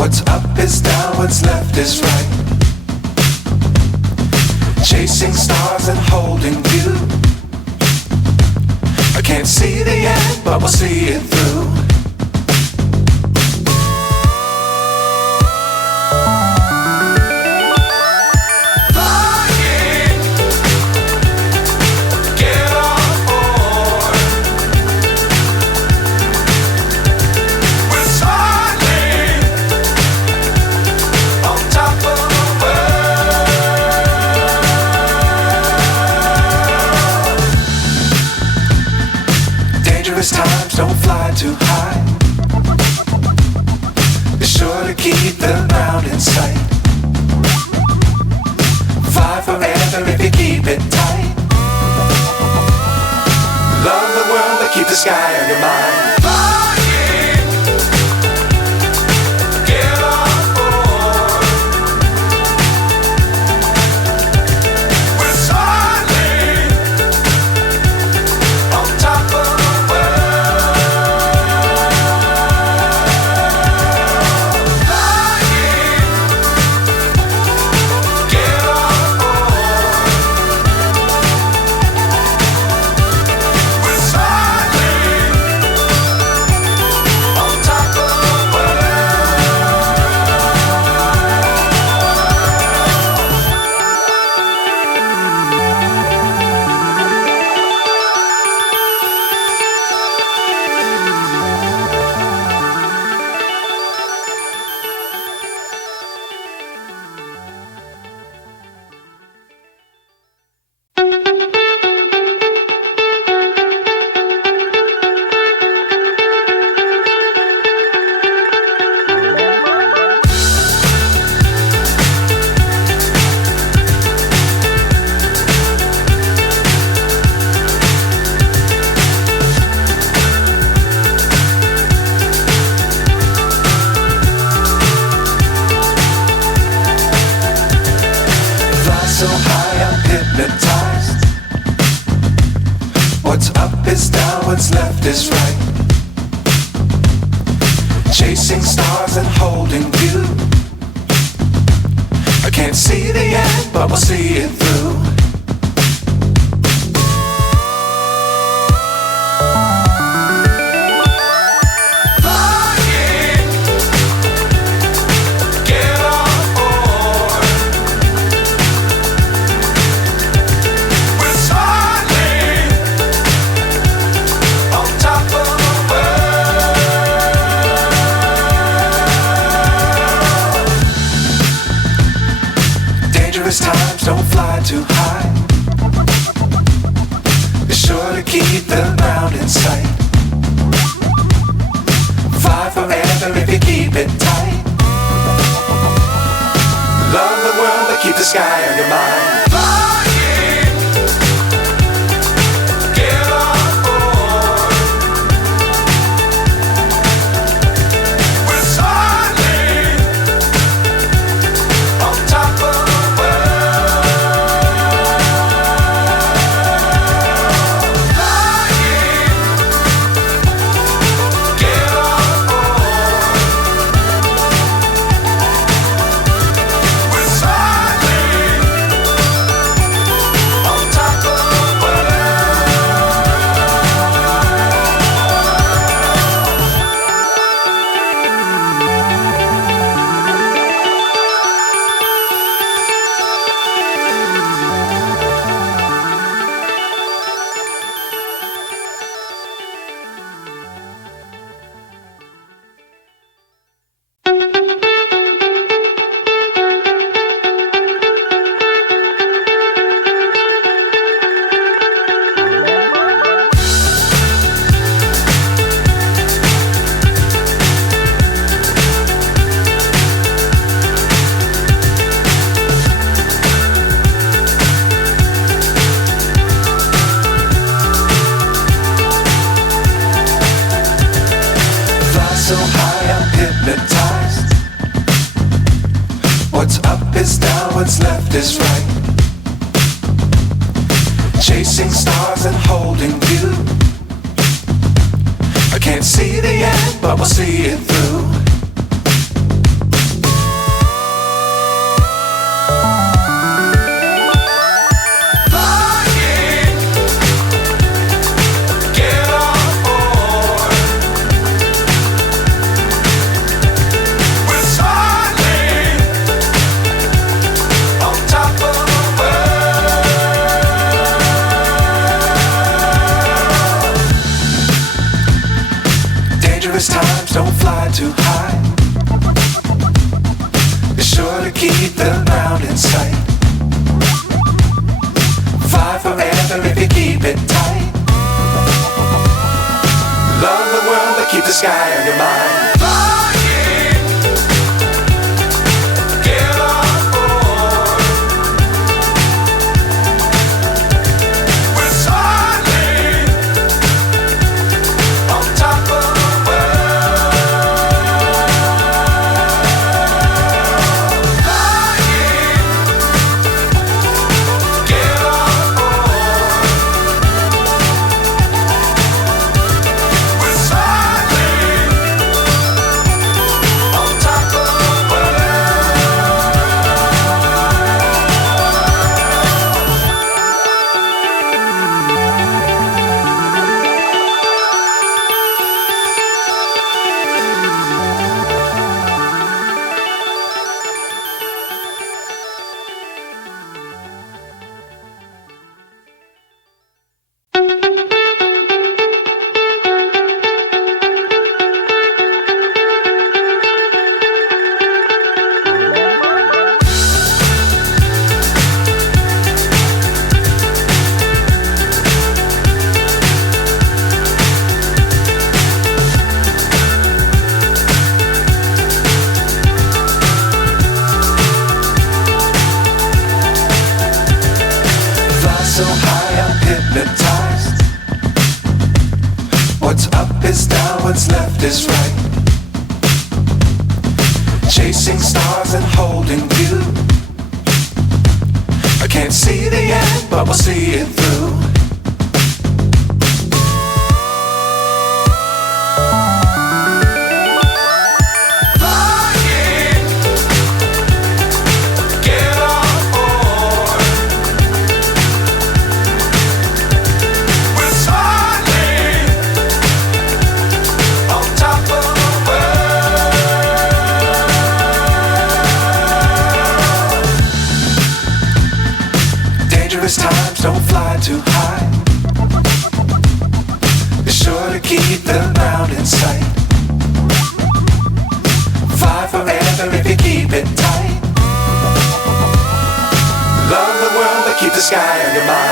What's up is down, what's left is right. Chasing stars and holding you. I can't see the end, but we'll see it through. Times don't fly too high. Be sure to keep the ground in sight. Fly forever if you keep it tight. Love the world but keep the sky on your mind. So high I'm hypnotized. What's up is down, what's left is right. Chasing stars and holding you. I can't see the end, but we'll see it through. Times don't fly too high. Be sure to keep the ground in sight. Fly forever if you keep it tight. Love the world but keep the sky on your mind. So high I'm hypnotized. What's up is down, what's left is right. Chasing stars and holding you. I can't see the end, but we'll see it through. fly too high. Be sure to keep the ground in sight. Fly forever if you keep it tight. Love the world, but keep the sky on your mind. So high I'm hypnotized. What's up is down, what's left is right. Chasing stars and holding you. I can't see the end, but we'll see it through. Times don't fly too high. Be sure to keep the ground in sight. Fly forever if you keep it tight. Love the world, but keep the sky on your mind.